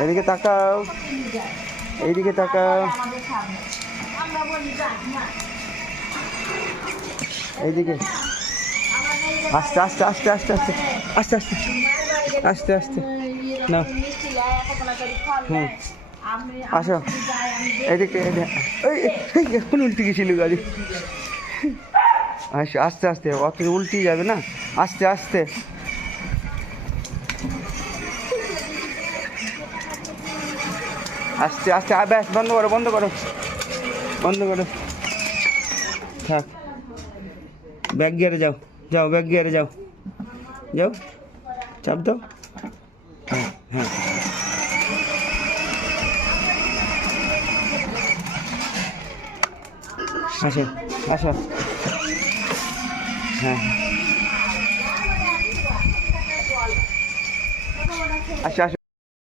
এদিকে তাকাও, এইদিকে তাকাও, এইদিকে। আস্তে আস্তে আস্তে আস্তে আস্তে আস্তে আস্তে আস্তে আস্তে না। হুম, আসো এদিকে। এখন উল্টে গেছিল গাড়ি। আসো আস্তে আস্তে, অত উল্টে যাবে না, আস্তে আস্তে। আস্তে আস্তে, ব্যাস, বন্ধ করো বন্ধ করো বন্ধ করো। থাক, ব্যাক গিয়ারে যাও, যাও ব্যাক গিয়ারে যাও, যাও, চাপ দাও। হ্যাঁ হ্যাঁ, আসো আসো, হ্যাঁ আসো আসো।